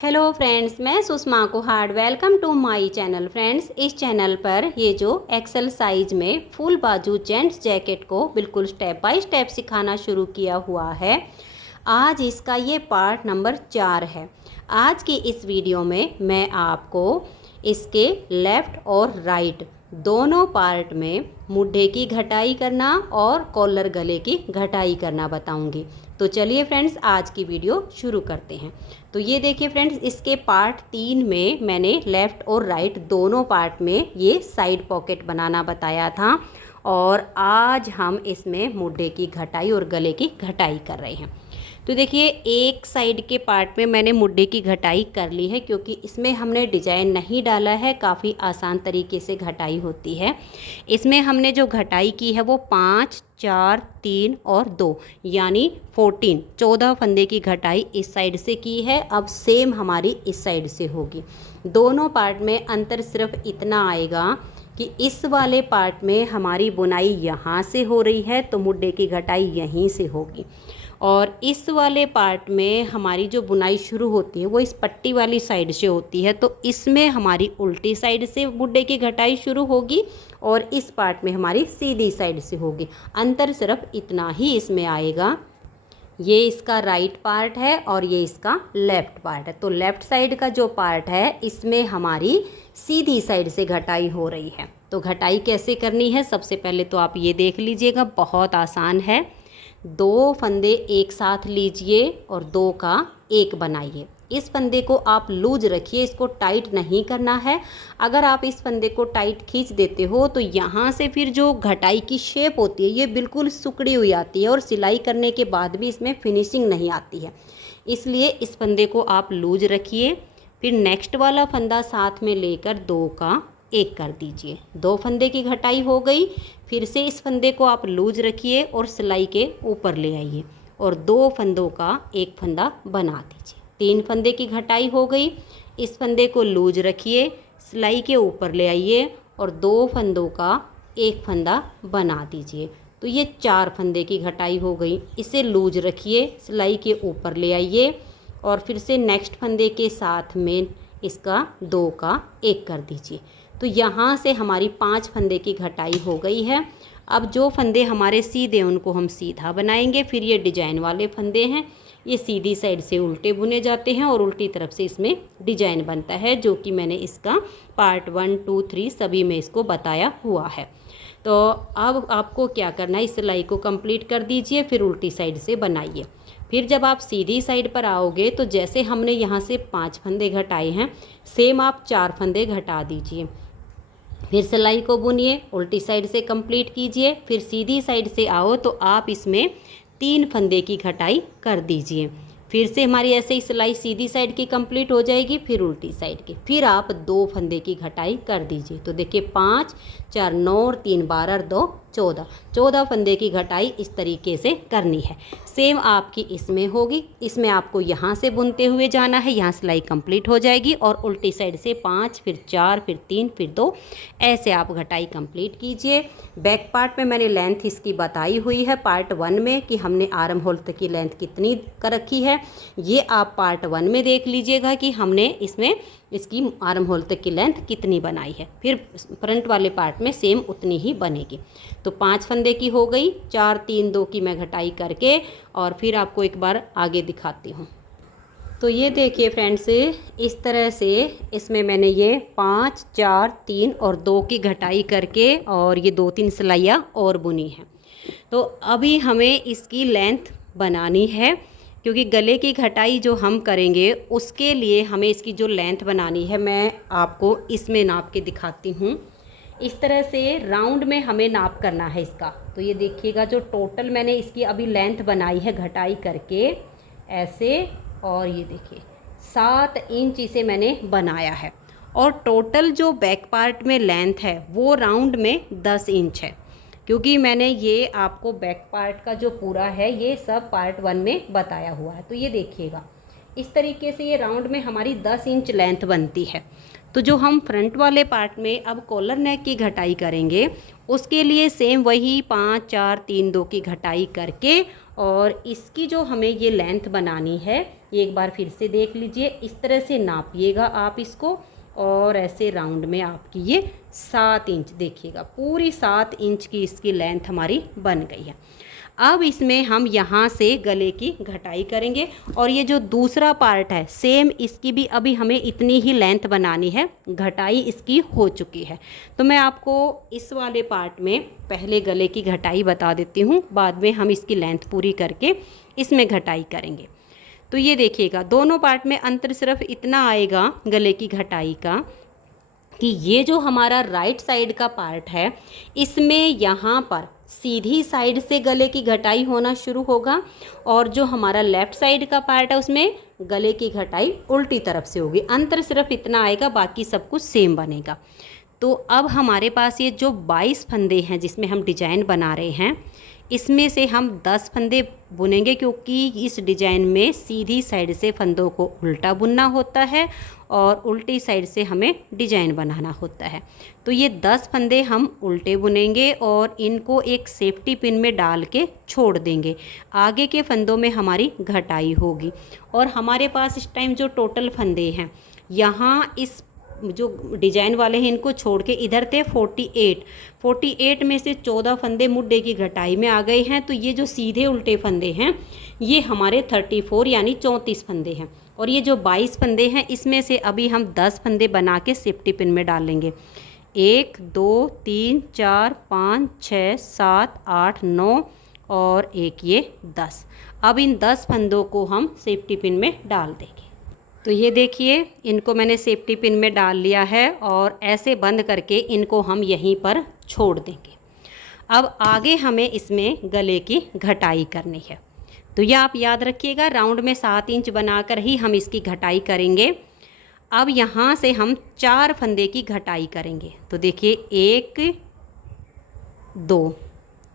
Hello friends, मैं Sushma Kuhad. Welcome to my channel. Friends, इस चैनल पर ये जो एक्सेल साइज में फुल बाजू जेंट्स जैकेट को बिल्कुल स्टेप बाय स्टेप सिखाना शुरू किया हुआ है। आज इसका ये पार्ट नंबर 4 है। आज की इस वीडियो में मैं आपको इसके लेफ़्ट और राइट दोनों पार्ट में मुड्ढे की घटाई करना और कॉलर गले की घटाई करना बताऊंगी। तो चलिए फ्रेंड्स, आज की वीडियो शुरू करते हैं। तो ये देखिए फ्रेंड्स, इसके पार्ट 3 में मैंने लेफ़्ट और राइट दोनों पार्ट में ये साइड पॉकेट बनाना बताया था और आज हम इसमें मुड्ढे की घटाई और गले की घटाई कर रहे हैं। तो देखिए, एक साइड के पार्ट में मैंने मुड्ढे की घटाई कर ली है क्योंकि इसमें हमने डिजाइन नहीं डाला है। काफ़ी आसान तरीके से घटाई होती है। इसमें हमने जो घटाई की है वो 5, 4, 3 और 2 यानी 14 फंदे की घटाई इस साइड से की है। अब सेम हमारी इस साइड से होगी। दोनों पार्ट में अंतर सिर्फ इतना आएगा कि इस वाले पार्ट में हमारी बुनाई यहाँ से हो रही है तो मुड्ढे की घटाई यहीं से होगी, और इस वाले पार्ट में हमारी जो बुनाई शुरू होती है वो इस पट्टी वाली साइड से होती है। तो इसमें हमारी उल्टी साइड से मुड्ढे की घटाई शुरू होगी और इस पार्ट में हमारी सीधी साइड से होगी। अंतर सिर्फ इतना ही इसमें आएगा। ये इसका राइट पार्ट है और ये इसका लेफ़्ट पार्ट है। तो लेफ़्ट साइड का जो पार्ट है इसमें हमारी सीधी साइड से घटाई हो रही है। तो घटाई कैसे करनी है, सबसे पहले तो आप ये देख लीजिएगा, बहुत आसान है। 2 फंदे एक साथ लीजिए और 2 का 1 बनाइए। इस फंदे को आप लूज रखिए, इसको टाइट नहीं करना है। अगर आप इस फंदे को टाइट खींच देते हो तो यहाँ से फिर जो घटाई की शेप होती है ये बिल्कुल सुकड़ी हुई आती है और सिलाई करने के बाद भी इसमें फिनिशिंग नहीं आती है। इसलिए इस फंदे को आप लूज रखिए। फिर नेक्स्ट वाला फंदा साथ में लेकर 2 का 1 कर दीजिए। 2 फंदे की घटाई हो गई। फिर से इस फंदे को आप लूज रखिए और सिलाई के ऊपर ले आइए और 2 फंदों का 1 फंदा बना दीजिए। 3 फंदे की घटाई हो गई। इस फंदे को लूज रखिए, सिलाई के ऊपर ले आइए और 2 फंदों का 1 फंदा बना दीजिए। तो ये 4 फंदे की घटाई हो गई। इसे लूज रखिए, सिलाई के ऊपर ले आइए और फिर से नेक्स्ट फंदे के साथ में इसका 2 का 1 कर दीजिए। तो यहाँ से हमारी 5 फंदे की घटाई हो गई है। अब जो फंदे हमारे सीधे उनको हम सीधा बनाएंगे। फिर ये डिजाइन वाले फंदे हैं, ये सीधी साइड से उल्टे बुने जाते हैं और उल्टी तरफ से इसमें डिजाइन बनता है, जो कि मैंने इसका पार्ट 1, 2, 3 सभी में इसको बताया हुआ है। तो अब आपको क्या करना है, इस सिलाई को कंप्लीट कर दीजिए, फिर उल्टी साइड से बनाइए। फिर जब आप सीधी साइड पर आओगे तो जैसे हमने यहाँ से 5 फंदे घटाए हैं, सेम आप 4 फंदे घटा दीजिए। फिर सिलाई को बुनिए, उल्टी साइड से कंप्लीट कीजिए। फिर सीधी साइड से आओ तो आप इसमें 3 फंदे की घटाई कर दीजिए। फिर से हमारी ऐसे ही सिलाई सीधी साइड की कंप्लीट हो जाएगी, फिर उल्टी साइड की। फिर आप 2 फंदे की घटाई कर दीजिए। तो देखिए 5, 4, 9 और 3, 12, 2, 14 फंदे की घटाई इस तरीके से करनी है। सेम आपकी इसमें होगी। इसमें आपको यहाँ से बुनते हुए जाना है, यहाँ सिलाई कंप्लीट हो जाएगी और उल्टी साइड से 5, फिर 4, फिर 3, फिर 2, ऐसे आप घटाई कंप्लीट कीजिए। बैक पार्ट में मैंने लेंथ इसकी बताई हुई है पार्ट 1 में कि हमने आर्म होल तक की लेंथ कितनी कर रखी है। ये आप पार्ट 1 में देख लीजिएगा कि हमने इसमें इसकी आर्म होल तक की लेंथ कितनी बनाई है। फिर फ्रंट वाले पार्ट में सेम उतनी ही बनेगी। तो 5 फंदे की हो गई, 4, 3, 2 की मैं घटाई करके और फिर आपको एक बार आगे दिखाती हूँ। तो ये देखिए फ्रेंड्स, इस तरह से इसमें मैंने ये 5, 4, 3 और 2 की घटाई करके और ये 2-3 सिलाइयाँ और बुनी हैं। तो अभी हमें इसकी लेंथ बनानी है क्योंकि गले की घटाई जो हम करेंगे उसके लिए हमें इसकी जो लेंथ बनानी है, मैं आपको इसमें नाप के दिखाती हूँ। इस तरह से राउंड में हमें नाप करना है इसका। तो ये देखिएगा, जो टोटल मैंने इसकी अभी लेंथ बनाई है घटाई करके ऐसे, और ये देखिए 7 इंच इसे मैंने बनाया है। और टोटल जो बैक पार्ट में लेंथ है वो राउंड में 10 इंच है, क्योंकि मैंने ये आपको बैक पार्ट का जो पूरा है ये सब पार्ट 1 में बताया हुआ है। तो ये देखिएगा, इस तरीके से ये राउंड में हमारी 10 इंच लेंथ बनती है। तो जो हम फ्रंट वाले पार्ट में अब कॉलर नेक की घटाई करेंगे उसके लिए सेम वही 5, 4, 3, 2 की घटाई करके और इसकी जो हमें ये लेंथ बनानी है, एक बार फिर से देख लीजिए, इस तरह से नापिएगा आप इसको और ऐसे राउंड में आपकी ये 7 इंच देखिएगा, पूरी 7 इंच की इसकी लेंथ हमारी बन गई है। अब इसमें हम यहाँ से गले की घटाई करेंगे और ये जो दूसरा पार्ट है सेम इसकी भी अभी हमें इतनी ही लेंथ बनानी है, घटाई इसकी हो चुकी है। तो मैं आपको इस वाले पार्ट में पहले गले की घटाई बता देती हूँ, बाद में हम इसकी लेंथ पूरी करके इसमें घटाई करेंगे। तो ये देखिएगा दोनों पार्ट में अंतर सिर्फ इतना आएगा गले की घटाई का कि ये जो हमारा राइट साइड का पार्ट है इसमें यहाँ पर सीधी साइड से गले की घटाई होना शुरू होगा और जो हमारा लेफ़्ट साइड का पार्ट है उसमें गले की घटाई उल्टी तरफ से होगी। अंतर सिर्फ इतना आएगा, बाकी सब कुछ सेम बनेगा। तो अब हमारे पास ये जो 22 फंदे हैं जिसमें हम डिजाइन बना रहे हैं, इसमें से हम 10 फंदे बुनेंगे क्योंकि इस डिजाइन में सीधी साइड से फंदों को उल्टा बुनना होता है और उल्टी साइड से हमें डिजाइन बनाना होता है। तो ये 10 फंदे हम उल्टे बुनेंगे और इनको एक सेफ्टी पिन में डाल के छोड़ देंगे। आगे के फंदों में हमारी घटाई होगी और हमारे पास इस टाइम जो टोटल फंदे हैं, यहाँ इस जो डिजाइन वाले हैं इनको छोड़ के इधर थे 48 में से 14 फंदे मुड्डे की घटाई में आ गए हैं। तो ये जो सीधे उल्टे फंदे हैं ये हमारे 34 यानी 34 फंदे हैं और ये जो 22 फंदे हैं इसमें से अभी हम 10 फंदे बना के सेफ्टी पिन में डाल लेंगे। 1 2 3 4 5 6 7 8 9 और एक ये 10। अब इन 10 फंदों को हम सेफ्टी पिन में डाल देंगे। तो ये देखिए इनको मैंने सेफ्टी पिन में डाल लिया है और ऐसे बंद करके इनको हम यहीं पर छोड़ देंगे। अब आगे हमें इसमें गले की घटाई करनी है। तो ये आप याद रखिएगा, राउंड में 7 इंच बनाकर ही हम इसकी घटाई करेंगे। अब यहाँ से हम 4 फंदे की घटाई करेंगे। तो देखिए 1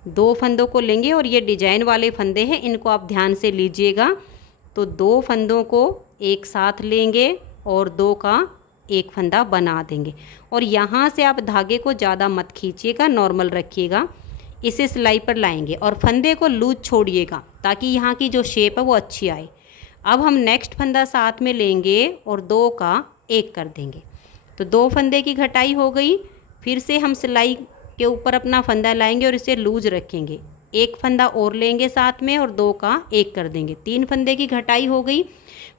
2 फंदों को लेंगे और ये डिजाइन वाले फंदे हैं, इनको आप ध्यान से लीजिएगा। तो 2 फंदों को एक साथ लेंगे और 2 का एक फंदा बना देंगे और यहाँ से आप धागे को ज़्यादा मत खींचिएगा, नॉर्मल रखिएगा। इसे सिलाई पर लाएंगे और फंदे को लूज छोड़िएगा ताकि यहाँ की जो शेप है वो अच्छी आए। अब हम नेक्स्ट फंदा साथ में लेंगे और 2 का एक कर देंगे। तो 2 फंदे की घटाई हो गई। फिर से हम सिलाई के ऊपर अपना फंदा लाएंगे और इसे लूज रखेंगे। एक फंदा और लेंगे साथ में और 2 का एक कर देंगे। 3 फंदे की घटाई हो गई।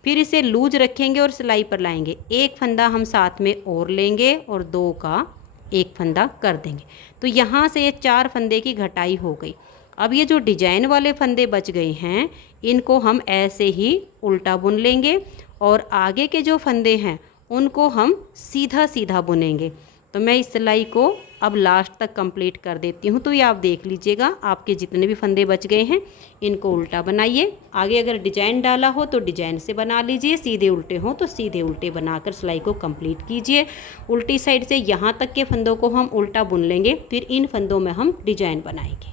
फिर इसे लूज रखेंगे और सिलाई पर लाएंगे। एक फंदा हम साथ में और लेंगे और 2 का एक फंदा कर देंगे। तो यहाँ से ये 4 फंदे की घटाई हो गई। अब ये जो डिजाइन वाले फंदे बच गए हैं इनको हम ऐसे ही उल्टा बुन लेंगे और आगे के जो फंदे हैं उनको हम सीधा सीधा बुनेंगे। तो मैं इस सिलाई को अब लास्ट तक कंप्लीट कर देती हूँ। तो ये आप देख लीजिएगा, आपके जितने भी फंदे बच गए हैं इनको उल्टा बनाइए। आगे अगर डिजाइन डाला हो तो डिजाइन से बना लीजिए, सीधे उल्टे हो तो सीधे उल्टे बनाकर सिलाई को कंप्लीट कीजिए। उल्टी साइड से यहाँ तक के फंदों को हम उल्टा बुन लेंगे, फिर इन फंदों में हम डिजाइन बनाएंगे।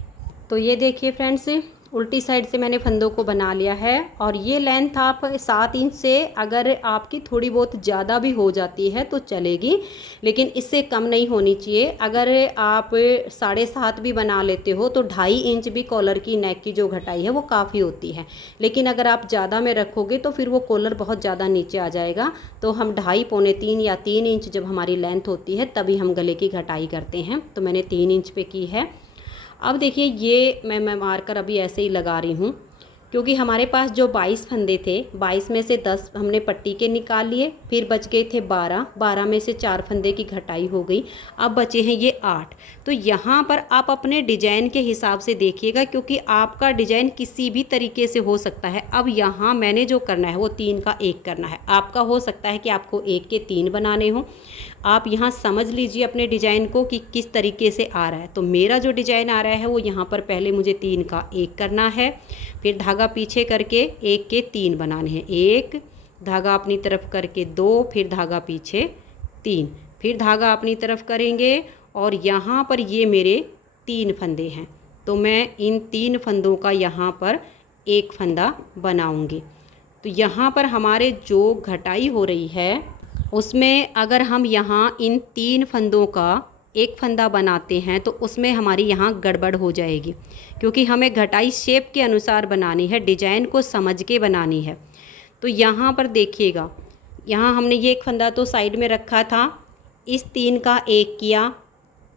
तो ये देखिए फ्रेंड्स, उल्टी साइड से मैंने फंदों को बना लिया है और ये लेंथ आप 7 इंच से अगर आपकी थोड़ी बहुत ज़्यादा भी हो जाती है तो चलेगी, लेकिन इससे कम नहीं होनी चाहिए। अगर आप 7.5 भी बना लेते हो तो 2.5 इंच भी कॉलर की नेक की जो घटाई है वो काफ़ी होती है। लेकिन अगर आप ज़्यादा में रखोगे तो फिर वो कॉलर बहुत ज़्यादा नीचे आ जाएगा। तो हम 2.5 पौने 3 या 3 इंच जब हमारी लेंथ होती है तभी हम गले की घटाई करते हैं। तो मैंने 3 इंच पे की है। अब देखिए ये मैं मार्कर अभी ऐसे ही लगा रही हूँ क्योंकि हमारे पास जो 22 फंदे थे 22 में से 10 हमने पट्टी के निकाल लिए, फिर बच गए थे 12 में से 4 फंदे की घटाई हो गई। अब बचे हैं ये 8। तो यहाँ पर आप अपने डिजाइन के हिसाब से देखिएगा क्योंकि आपका डिजाइन किसी भी तरीके से हो सकता है। अब यहाँ मैंने जो करना है वो 3 का 1 करना है। आपका हो सकता है कि आपको 1 के 3 बनाने हों। आप यहाँ समझ लीजिए अपने डिजाइन को कि किस तरीके से आ रहा है। तो मेरा जो डिजाइन आ रहा है वो यहाँ पर पहले मुझे 3 का 1 करना है, फिर धागा पीछे करके 1 के 3 बनाने हैं। 1 धागा अपनी तरफ करके 2, फिर धागा पीछे 3, फिर धागा अपनी तरफ करेंगे और यहाँ पर ये मेरे 3 फंदे हैं। तो मैं इन 3 फंदों का यहाँ पर एक फंदा बनाऊंगी। तो यहाँ पर हमारे जो घटाई हो रही है उसमें अगर हम यहाँ इन 3 फंदों का एक फंदा बनाते हैं तो उसमें हमारी यहाँ गड़बड़ हो जाएगी, क्योंकि हमें घटाई शेप के अनुसार बनानी है, डिजाइन को समझ के बनानी है। तो यहाँ पर देखिएगा, यहाँ हमने ये एक फंदा तो साइड में रखा था, इस 3 का 1 किया,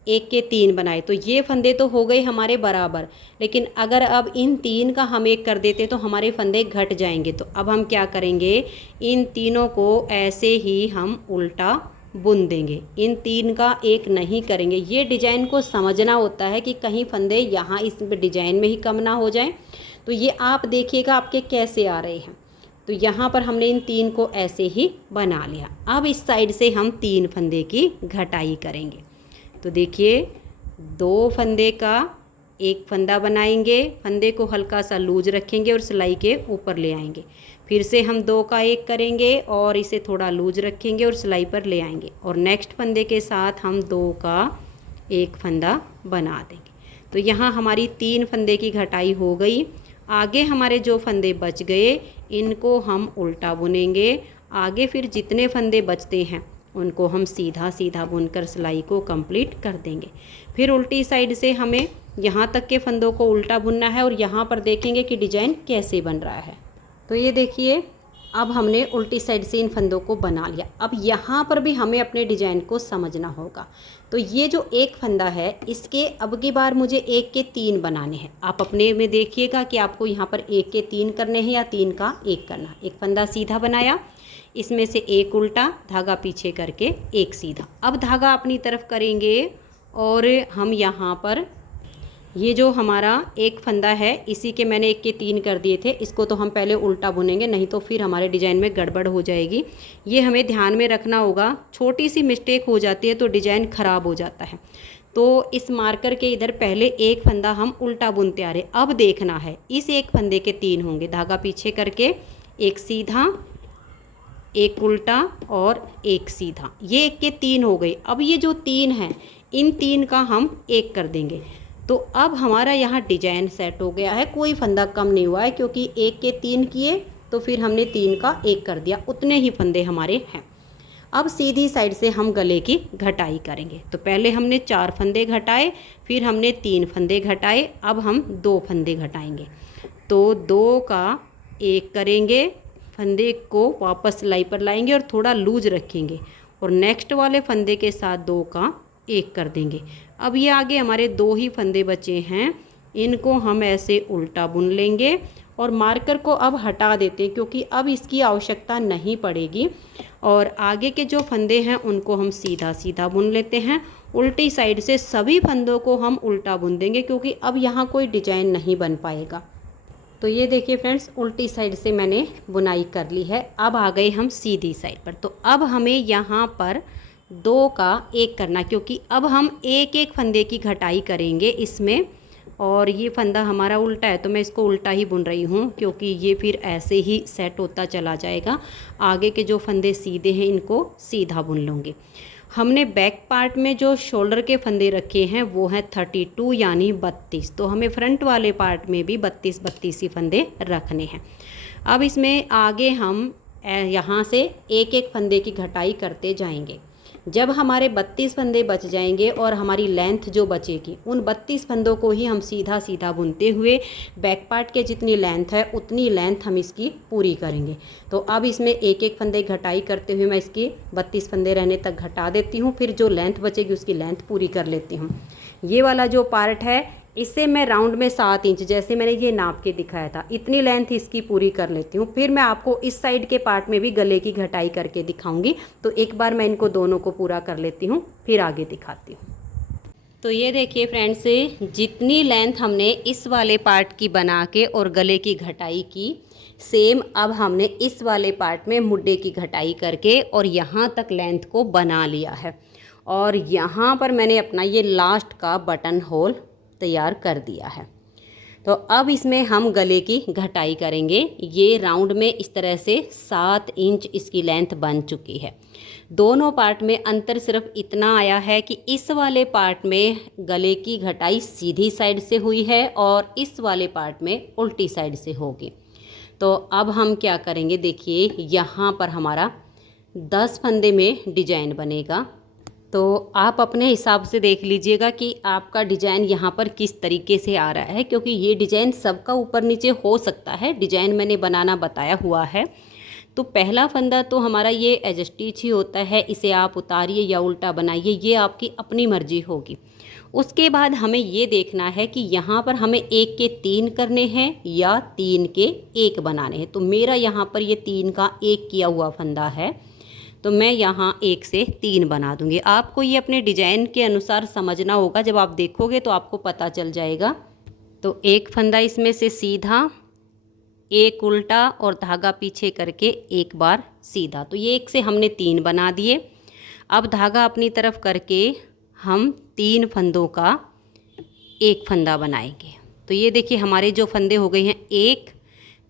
1 के 3 बनाए, तो ये फंदे तो हो गए हमारे बराबर। लेकिन अगर अब इन 3 का हम 1 कर देते तो हमारे फंदे घट जाएंगे। तो अब हम क्या करेंगे, इन तीनों को ऐसे ही हम उल्टा बुन देंगे, इन 3 का 1 नहीं करेंगे। ये डिजाइन को समझना होता है कि कहीं फंदे यहाँ इस डिजाइन में ही कम ना हो जाएं। तो ये आप देखिएगा आपके कैसे आ रहे हैं। तो यहाँ पर हमने इन 3 को ऐसे ही बना लिया। अब इस साइड से हम 3 फंदे की घटाई करेंगे। तो देखिए 2 फंदे का 1 फंदा बनाएंगे, फंदे को हल्का सा लूज रखेंगे और सिलाई के ऊपर ले आएंगे। फिर से हम 2 का 1 करेंगे और इसे थोड़ा लूज रखेंगे और सिलाई पर ले आएंगे, और नेक्स्ट फंदे के साथ हम 2 का 1 फंदा बना देंगे। तो यहाँ हमारी 3 फंदे की घटाई हो गई। आगे हमारे जो फंदे बच गए इनको हम उल्टा बुनेंगे। आगे फिर जितने फंदे बचते हैं उनको हम सीधा सीधा बुनकर सिलाई को कंप्लीट कर देंगे। फिर उल्टी साइड से हमें यहाँ तक के फंदों को उल्टा बुनना है, और यहाँ पर देखेंगे कि डिजाइन कैसे बन रहा है। तो ये देखिए, अब हमने उल्टी साइड से इन फंदों को बना लिया। अब यहाँ पर भी हमें अपने डिजाइन को समझना होगा। तो ये जो 1 फंदा है इसके अब की बार मुझे 1 के 3 बनाने हैं। आप अपने में देखिएगा कि आपको यहाँ पर 1 के 3 करने हैं या 3 का 1 करना है। एक फंदा सीधा बनाया, इसमें से 1 उल्टा, धागा पीछे करके 1 सीधा। अब धागा अपनी तरफ करेंगे और हम यहाँ पर ये जो हमारा 1 फंदा है इसी के मैंने 1 के 3 कर दिए थे, इसको तो हम पहले उल्टा बुनेंगे, नहीं तो फिर हमारे डिज़ाइन में गड़बड़ हो जाएगी। ये हमें ध्यान में रखना होगा, छोटी सी मिस्टेक हो जाती है तो डिज़ाइन ख़राब हो जाता है। तो इस मार्कर के इधर पहले 1 फंदा हम उल्टा बुनते आ रहे। अब देखना है इस 1 फंदे के 3 होंगे, धागा पीछे करके 1 सीधा, 1 उल्टा और 1 सीधा। ये 1 के 3 हो गए। अब ये जो 3 हैं इन 3 का हम 1 कर देंगे। तो अब हमारा यहाँ डिजाइन सेट हो गया है, कोई फंदा कम नहीं हुआ है, क्योंकि 1 के 3 किए तो फिर हमने 3 का 1 कर दिया, उतने ही फंदे हमारे हैं। अब सीधी साइड से हम गले की घटाई करेंगे। तो पहले हमने 4 फंदे घटाए, फिर हमने 3 फंदे घटाए, अब हम 2 फंदे घटाएंगे। तो 2 का 1 करेंगे, फंदे को वापस सिलाई पर लाएंगे और थोड़ा लूज रखेंगे, और नेक्स्ट वाले फंदे के साथ 2 का 1 कर देंगे। अब ये आगे हमारे 2 ही फंदे बचे हैं, इनको हम ऐसे उल्टा बुन लेंगे और मार्कर को अब हटा देते हैं, क्योंकि अब इसकी आवश्यकता नहीं पड़ेगी। और आगे के जो फंदे हैं उनको हम सीधा सीधा बुन लेते हैं। उल्टी साइड से सभी फंदों को हम उल्टा बुन देंगे, क्योंकि अब यहाँ कोई डिजाइन नहीं बन पाएगा। तो ये देखिए फ्रेंड्स, उल्टी साइड से मैंने बुनाई कर ली है। अब आ गए हम सीधी साइड पर। तो अब हमें यहाँ पर 2 का 1 करना, क्योंकि अब हम 1-1 फंदे की घटाई करेंगे इसमें, और ये फंदा हमारा उल्टा है तो मैं इसको उल्टा ही बुन रही हूँ, क्योंकि ये फिर ऐसे ही सेट होता चला जाएगा। आगे के जो फंदे सीधे हैं इनको सीधा बुन लूँगी। हमने बैक पार्ट में जो शोल्डर के फंदे रखे हैं वो हैं 32 यानी 32, तो हमें फ्रंट वाले पार्ट में भी 32-32 ही फंदे रखने हैं। अब इसमें आगे हम यहाँ से 1-1 फंदे की घटाई करते जाएंगे। जब हमारे 32 फंदे बच जाएंगे और हमारी लेंथ जो बचेगी उन 32 फंदों को ही हम सीधा सीधा बुनते हुए बैक पार्ट के जितनी लेंथ है उतनी लेंथ हम इसकी पूरी करेंगे। तो अब इसमें 1-1 फंदे घटाई करते हुए मैं इसकी 32 फंदे रहने तक घटा देती हूँ, फिर जो लेंथ बचेगी उसकी लेंथ पूरी कर लेती हूँ। ये वाला जो पार्ट है इससे मैं राउंड में 7 इंच, जैसे मैंने ये नाप के दिखाया था, इतनी लेंथ इसकी पूरी कर लेती हूँ। फिर मैं आपको इस साइड के पार्ट में भी गले की घटाई करके दिखाऊंगी। तो एक बार मैं इनको दोनों को पूरा कर लेती हूँ, फिर आगे दिखाती हूँ। तो ये देखिए फ्रेंड्स, जितनी लेंथ हमने इस वाले पार्ट की बना के और गले की घटाई की, सेम अब हमने इस वाले पार्ट में मुड्डे की घटाई करके और यहाँ तक लेंथ को बना लिया है। और यहाँ पर मैंने अपना ये लास्ट का बटन होल तैयार कर दिया है। तो अब इसमें हम गले की घटाई करेंगे। ये राउंड में इस तरह से 7 इंच इसकी लेंथ बन चुकी है। दोनों पार्ट में अंतर सिर्फ इतना आया है कि इस वाले पार्ट में गले की घटाई सीधी साइड से हुई है और इस वाले पार्ट में उल्टी साइड से होगी। तो अब हम क्या करेंगे, देखिए यहाँ पर हमारा 10 फंदे में डिजाइन बनेगा। तो आप अपने हिसाब से देख लीजिएगा कि आपका डिज़ाइन यहाँ पर किस तरीके से आ रहा है, क्योंकि ये डिज़ाइन सबका ऊपर नीचे हो सकता है। डिज़ाइन मैंने बनाना बताया हुआ है। तो पहला फंदा तो हमारा ये एज स्टिच ही होता है, इसे आप उतारिए या उल्टा बनाइए, ये आपकी अपनी मर्जी होगी। उसके बाद हमें ये देखना है कि यहाँ पर हमें 1 के 3 करने हैं या 3 के 1 बनाने हैं। तो मेरा यहाँ पर ये 3 का 1 किया हुआ फंदा है, तो मैं यहाँ 1 से 3 बना दूँगी। आपको ये अपने डिज़ाइन के अनुसार समझना होगा, जब आप देखोगे तो आपको पता चल जाएगा। तो एक फंदा इसमें से सीधा, एक उल्टा और धागा पीछे करके एक बार सीधा। तो ये 1 से हमने 3 बना दिए। अब धागा अपनी तरफ करके हम 3 फंदों का एक फंदा बनाएंगे। तो ये देखिए हमारे जो फंदे हो गए हैं 1,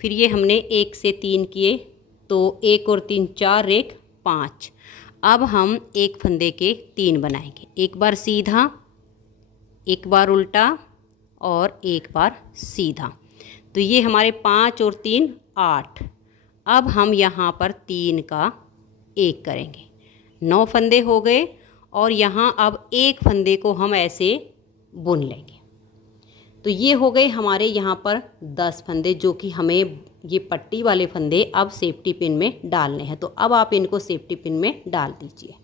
फिर ये हमने 1 से 3 किए, तो 1 और 3 4, 1 5। अब हम एक फंदे के 3 बनाएंगे, एक बार सीधा, एक बार उल्टा और एक बार सीधा। तो ये हमारे 5 और 3 8। अब हम यहाँ पर 3 का 1 करेंगे, 9 फंदे हो गए। और यहाँ अब एक फंदे को हम ऐसे बुन लेंगे। तो ये हो गए हमारे यहाँ पर 10 फंदे, जो कि हमें ये पट्टी वाले फंदे अब सेफ्टी पिन में डालने हैं। तो अब आप इनको सेफ्टी पिन में डाल दीजिए।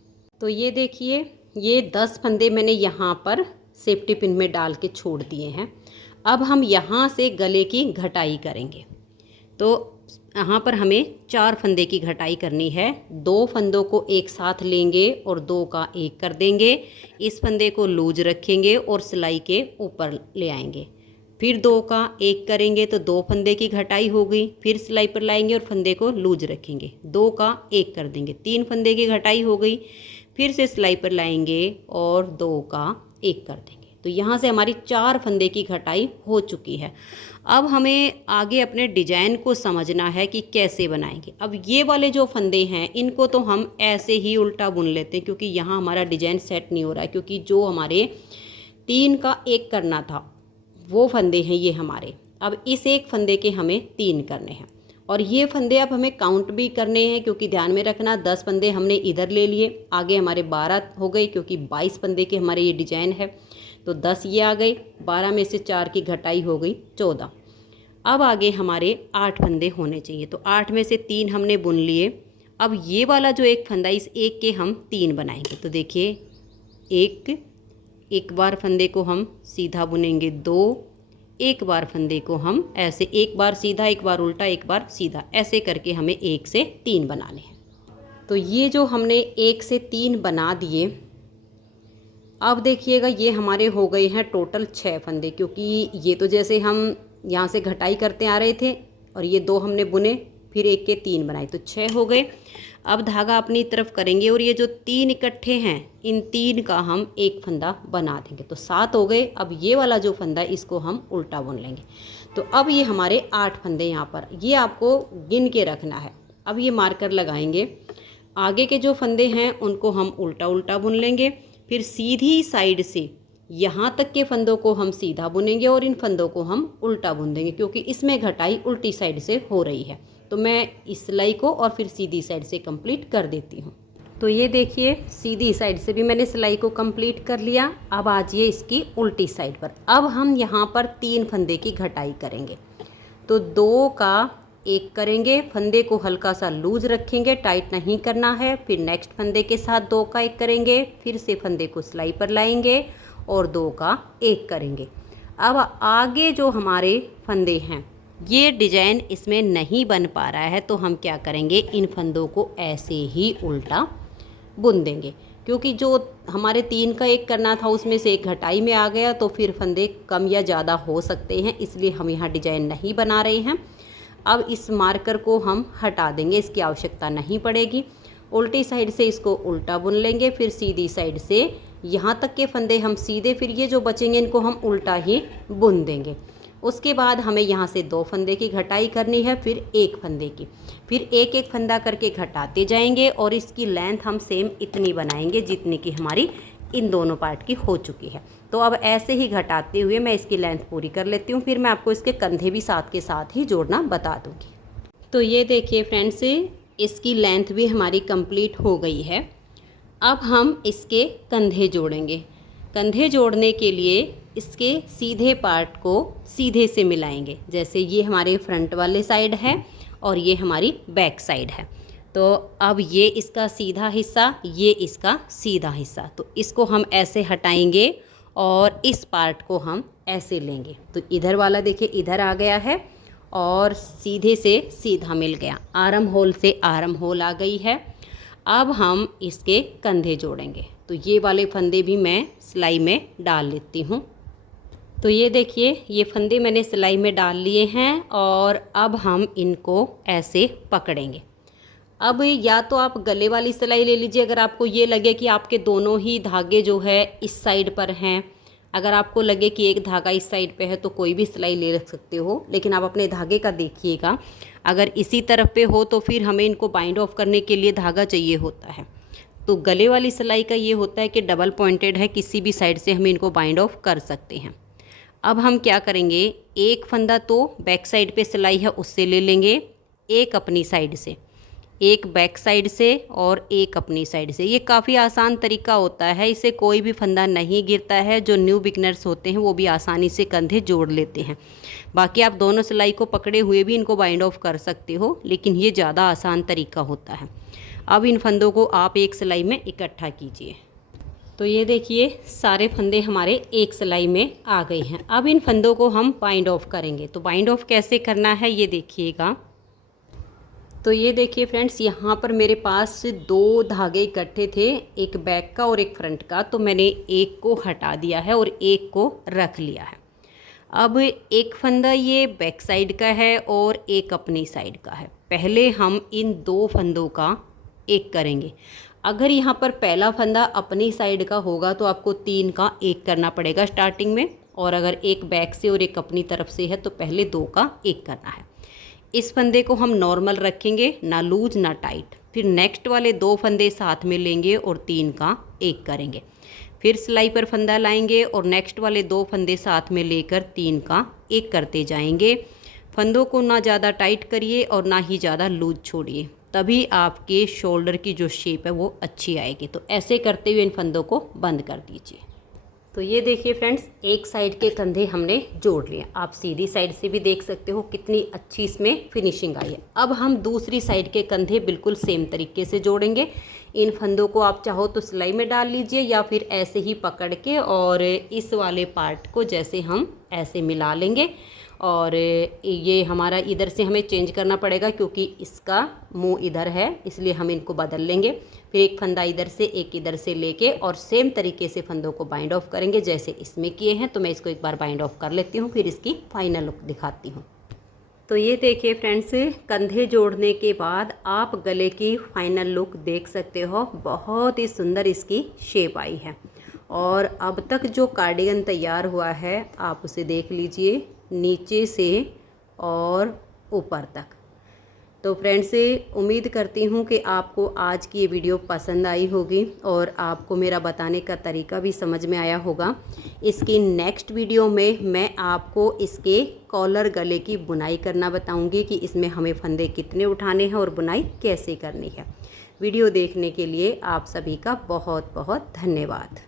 तो ये देखिए ये 10 फंदे मैंने यहाँ पर सेफ्टी पिन में डाल के छोड़ दिए हैं। अब हम यहाँ से गले की घटाई करेंगे। तो यहाँ पर हमें 4 फंदे की घटाई करनी है। 2 फंदों को एक साथ लेंगे और 2 का 1 कर देंगे। इस फंदे को लूज रखेंगे और सिलाई के ऊपर ले आएंगे। फिर 2 का 1 करेंगे तो 2 फंदे की घटाई हो गई। फिर सिलाई पर लाएंगे और फंदे को लूज रखेंगे, 2 का 1 कर देंगे, 3 फंदे की घटाई हो गई। फिर से सिलाई पर लाएंगे और 2 का 1 कर देंगे। तो यहाँ से हमारी 4 फंदे की घटाई हो चुकी है। अब हमें आगे अपने डिजाइन को समझना है कि कैसे बनाएंगे। अब ये वाले जो फंदे हैं इनको तो हम ऐसे ही उल्टा बुन लेते हैं, क्योंकि यहाँ हमारा डिजाइन सेट नहीं हो रहा है। क्योंकि जो हमारे 3 का 1 करना था वो फंदे हैं ये हमारे। अब इस एक फंदे के हमें 3 करने हैं और ये फंदे अब हमें काउंट भी करने हैं, क्योंकि ध्यान में रखना 10 फंदे हमने इधर ले लिए, आगे हमारे 12 हो गए, क्योंकि 22 फंदे के हमारे ये डिजाइन है। तो 10 ये आ गए, 12 में से 4 की घटाई हो गई 14। अब आगे हमारे 8 फंदे होने चाहिए। तो 8 में से 3 हमने बुन लिए। अब ये वाला जो एक फंदा, इस एक के हम 3 बनाएंगे। तो देखिए एक बार फंदे को हम सीधा बुनेंगे, 2, एक बार फंदे को हम ऐसे, एक बार सीधा, एक बार उल्टा, एक बार सीधा, ऐसे करके हमें 1 से 3 बनाने हैं। तो ये जो हमने 1 से 3 बना दिए, अब देखिएगा ये हमारे हो गए हैं टोटल 6 फंदे, क्योंकि ये तो जैसे हम यहाँ से घटाई करते आ रहे थे और ये 2 हमने बुने, फिर 1 के 3 बनाए, तो 6 हो गए। अब धागा अपनी तरफ करेंगे और ये जो 3 इकट्ठे हैं इन 3 का हम एक फंदा बना देंगे, तो 7 हो गए। अब ये वाला जो फंदा है इसको हम उल्टा बुन लेंगे। तो अब ये हमारे 8 फंदे यहाँ पर, ये आपको गिन के रखना है। अब ये मार्कर लगाएंगे, आगे के जो फंदे हैं उनको हम उल्टा उल्टा बुन लेंगे, फिर सीधी साइड से यहाँ तक के फंदों को हम सीधा बुनेंगे और इन फंदों को हम उल्टा बुन देंगे, क्योंकि इसमें घटाई उल्टी साइड से हो रही है। तो मैं इस सिलाई को और फिर सीधी साइड से कंप्लीट कर देती हूँ। तो ये देखिए सीधी साइड से भी मैंने सिलाई को कंप्लीट कर लिया। अब आ जाइए इसकी उल्टी साइड पर। अब हम यहाँ पर 3 फंदे की घटाई करेंगे। तो 2 का 1 करेंगे, फंदे को हल्का सा लूज रखेंगे, टाइट नहीं करना है। फिर नेक्स्ट फंदे के साथ 2 का 1 करेंगे, फिर से फंदे को सिलाई पर लाएंगे और 2 का 1 करेंगे। अब आगे जो हमारे फंदे हैं ये डिजाइन इसमें नहीं बन पा रहा है, तो हम क्या करेंगे, इन फंदों को ऐसे ही उल्टा बुन देंगे, क्योंकि जो हमारे 3 का 1 करना था उसमें से एक घटाई में आ गया, तो फिर फंदे कम या ज़्यादा हो सकते हैं, इसलिए हम यहाँ डिजाइन नहीं बना रहे हैं। अब इस मार्कर को हम हटा देंगे, इसकी आवश्यकता नहीं पड़ेगी। उल्टी साइड से इसको उल्टा बुन लेंगे, फिर सीधी साइड से यहाँ तक के फंदे हम सीधे, फिर ये जो बचेंगे इनको हम उल्टा ही बुन देंगे। उसके बाद हमें यहाँ से 2 फंदे की घटाई करनी है, फिर 1 फंदे की, फिर एक एक फंदा करके घटाते जाएंगे और इसकी लेंथ हम सेम इतनी बनाएंगे जितनी की हमारी इन दोनों पार्ट की हो चुकी है। तो अब ऐसे ही घटाते हुए मैं इसकी लेंथ पूरी कर लेती हूँ, फिर मैं आपको इसके कंधे भी साथ के साथ ही जोड़ना बता दूँगी। तो ये देखिए फ्रेंड्स, इसकी लेंथ भी हमारी कंप्लीट हो गई है। अब हम इसके कंधे जोड़ेंगे। कंधे जोड़ने के लिए इसके सीधे पार्ट को सीधे से मिलाएंगे। जैसे ये हमारे फ्रंट वाले साइड है और ये हमारी बैक साइड है। तो अब ये इसका सीधा हिस्सा, ये इसका सीधा हिस्सा, तो इसको हम ऐसे हटाएंगे और इस पार्ट को हम ऐसे लेंगे। तो इधर वाला देखिए इधर आ गया है और सीधे से सीधा मिल गया, आर्म होल से आर्म होल आ गई है। अब हम इसके कंधे जोड़ेंगे। तो ये वाले फंदे भी मैं सिलाई में डाल लेती हूँ। तो ये देखिए ये फंदे मैंने सिलाई में डाल लिए हैं और अब हम इनको ऐसे पकड़ेंगे। अब या तो आप गले वाली सिलाई ले लीजिए अगर आपको ये लगे कि आपके दोनों ही धागे जो है इस साइड पर हैं। अगर आपको लगे कि एक धागा इस साइड पे है तो कोई भी सिलाई ले सकते हो, लेकिन आप अपने धागे का देखिएगा। अगर इसी तरफ पे हो तो फिर हमें इनको बाइंड ऑफ करने के लिए धागा चाहिए होता है। तो गले वाली सिलाई का ये होता है कि डबल पॉइंटेड है, किसी भी साइड से हम इनको बाइंड ऑफ कर सकते हैं। अब हम क्या करेंगे, एक फंदा तो बैक साइड पे सिलाई है उससे ले लेंगे, एक अपनी साइड से, एक बैक साइड से और एक अपनी साइड से। ये काफ़ी आसान तरीका होता है, इससे कोई भी फंदा नहीं गिरता है। जो न्यू बिगनर्स होते हैं वो भी आसानी से कंधे जोड़ लेते हैं। बाकी आप दोनों सिलाई को पकड़े हुए भी इनको बाइंड ऑफ कर सकते हो, लेकिन ये ज़्यादा आसान तरीका होता है। अब इन फंदों को आप एक सिलाई में इकट्ठा कीजिए। तो ये देखिए सारे फंदे हमारे एक सिलाई में आ गए हैं। अब इन फंदों को हम बाइंड ऑफ करेंगे। तो बाइंड ऑफ कैसे करना है ये देखिएगा। तो ये देखिए फ्रेंड्स, यहाँ पर मेरे पास दो धागे इकट्ठे थे, एक बैक का और एक फ्रंट का। तो मैंने एक को हटा दिया है और एक को रख लिया है। अब एक फंदा ये बैक साइड का है और एक अपनी साइड का है। पहले हम इन दो फंदों का एक करेंगे। अगर यहाँ पर पहला फंदा अपनी साइड का होगा तो आपको 3 का एक करना पड़ेगा स्टार्टिंग में, और अगर एक बैक से और एक अपनी तरफ से है तो पहले 2 का एक करना है। इस फंदे को हम नॉर्मल रखेंगे, ना लूज ना टाइट। फिर नेक्स्ट वाले 2 फंदे साथ में लेंगे और 3 का एक करेंगे। फिर सिलाई पर फंदा लाएंगे और नेक्स्ट वाले 2 फंदे साथ में लेकर 3 का एक करते जाएंगे। फंदों को ना ज़्यादा टाइट करिए और ना ही ज़्यादा लूज छोड़िए, तभी आपके शोल्डर की जो शेप है वो अच्छी आएगी। तो ऐसे करते हुए इन फंदों को बंद कर दीजिए। तो ये देखिए फ्रेंड्स, एक साइड के कंधे हमने जोड़ लिए। आप सीधी साइड से भी देख सकते हो कितनी अच्छी इसमें फिनिशिंग आई है। अब हम दूसरी साइड के कंधे बिल्कुल सेम तरीके से जोड़ेंगे। इन फंदों को आप चाहो तो सिलाई में डाल लीजिए या फिर ऐसे ही पकड़ के और इस वाले पार्ट को जैसे हम ऐसे मिला लेंगे। और ये हमारा इधर से हमें चेंज करना पड़ेगा क्योंकि इसका मुंह इधर है, इसलिए हम इनको बदल लेंगे। फिर एक फंदा इधर से एक इधर से लेके और सेम तरीके से फंदों को बाइंड ऑफ करेंगे जैसे इसमें किए हैं। तो मैं इसको एक बार बाइंड ऑफ कर लेती हूँ, फिर इसकी फाइनल लुक दिखाती हूँ। तो ये देखिए फ्रेंड्स, कंधे जोड़ने के बाद आप गले की फाइनल लुक देख सकते हो। बहुत ही सुंदर इसकी शेप आई है। और अब तक जो कार्डिगन तैयार हुआ है आप उसे देख लीजिए, नीचे से और ऊपर तक। तो फ्रेंड्स, उम्मीद करती हूँ कि आपको आज की ये वीडियो पसंद आई होगी और आपको मेरा बताने का तरीका भी समझ में आया होगा। इसकी नेक्स्ट वीडियो में मैं आपको इसके कॉलर गले की बुनाई करना बताऊँगी कि इसमें हमें फंदे कितने उठाने हैं और बुनाई कैसे करनी है। वीडियो देखने के लिए आप सभी का बहुत बहुत धन्यवाद।